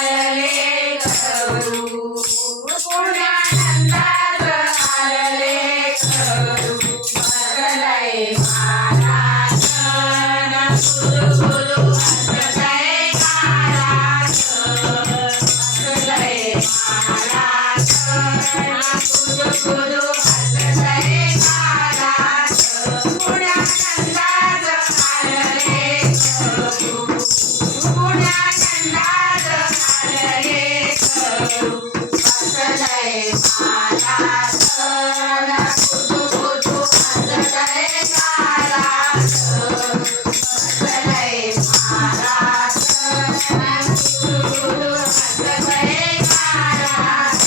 आलले करू पुण्यानंदाच आलले करू बसलय महाराज गुरु गुरु बसलय महाराज बसलय महाराज गुरु गुरु बसलय महाराज पुण्यानंदाच आलले करू पुण्यानंदाच आलले करू बसलय महाराज गुरु गुरु बसलय महाराज बसलय महाराज गुरु गुरु बसलय महाराज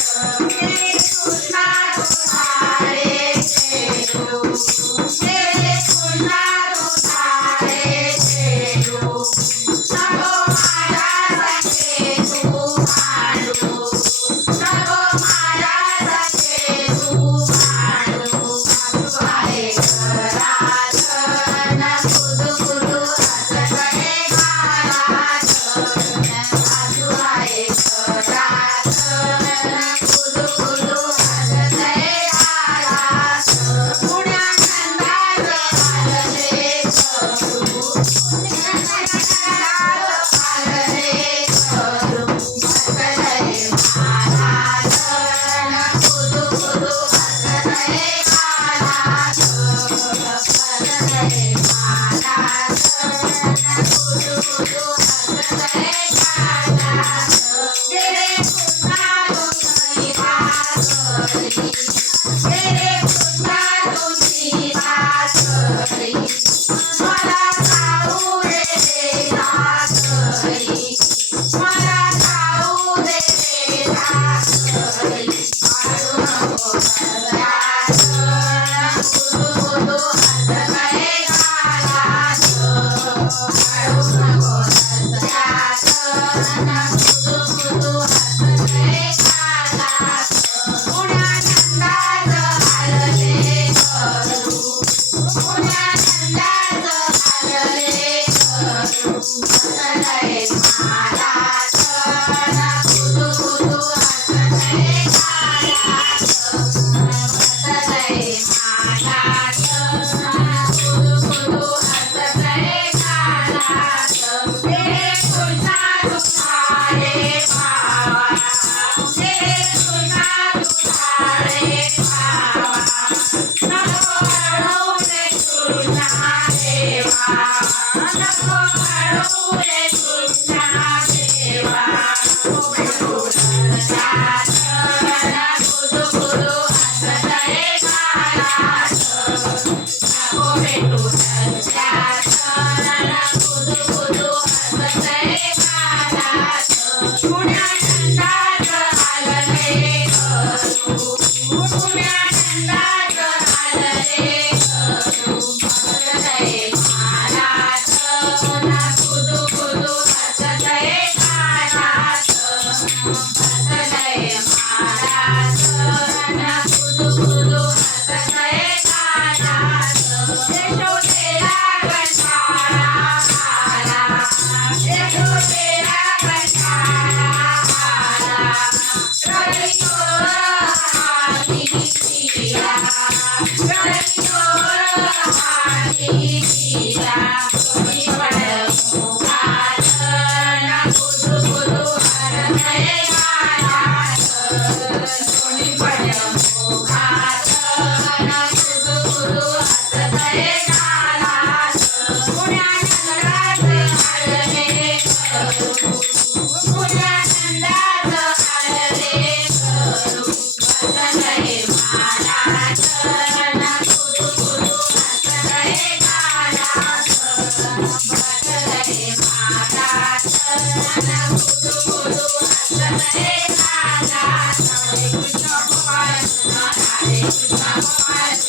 तेरे कृष्णा तुझारे चेरू तेरे कृष्णा तुझारे चेरू नको महाराजाचे तू भांडू नको महाराजाचे तू भांडू आहे घरात गुरु गुरु बसलय महाराज आजू आहे घरात गुरु गुरु बसलय महाराज पुण्यानंदाच आलले करू पुण्यानंदाच आलले करू बसलय महाराज गुरु गुरु बसलय महाराज बसलय महाराज गुरु गुरु बसलय महाराज तेरे कृष्णा तुझी भाकरी तेरे कृष्णा तुझी भाकरी मला खाऊ दे भाकरी मला खाऊ दे भाकरी काढू नको घरात गुरु गुरु बसलय महाराज काढू नको घरात गुरु गुरु बसलय महाराज पुण्यानंदाच आलले करू पुण्यानंदाच आलले करू बसलय महाराज गुरु गुरु बसलय महाराज बसलय महाराज गुरु गुरु बसलय महाराज तेरे कृष्णा तुझारे भावा तेरे कृष्णा तुझारे भावा नको करू रे कृष्णा देवा नको करू रे कृष्णा देवा नको घरात गुरु गुरु बसलय महाराज नको भेटू घरात गुरु गुरु बसलय महाराज पुण्यानंदाच आलले करू पुण्यानंदाच आलले करू बसलय महाराज गुरु गुरु बसलय महाराज बसलय महाराज गुरु गुरु बसलय महाराज यशोदेला कंटाळा आला यशोदेला कंटाळा आला रविवर हाती दिला रविवर हाती दिला कोणी मुखात गुरु गुरु बसलय महाराज कोणी मुखात गुरु गुरु बसलय महाराज पुण्यानंदाच आलले करू पुण्यानंदाच आलले करू बसलय महाराज गुरु गुरु बसलय महाराज बसलय महाराज गुरु गुरु बसलय महाराज हरे कृष्ण गोपाळ कृष्ण हरे कृष्ण गोपाळ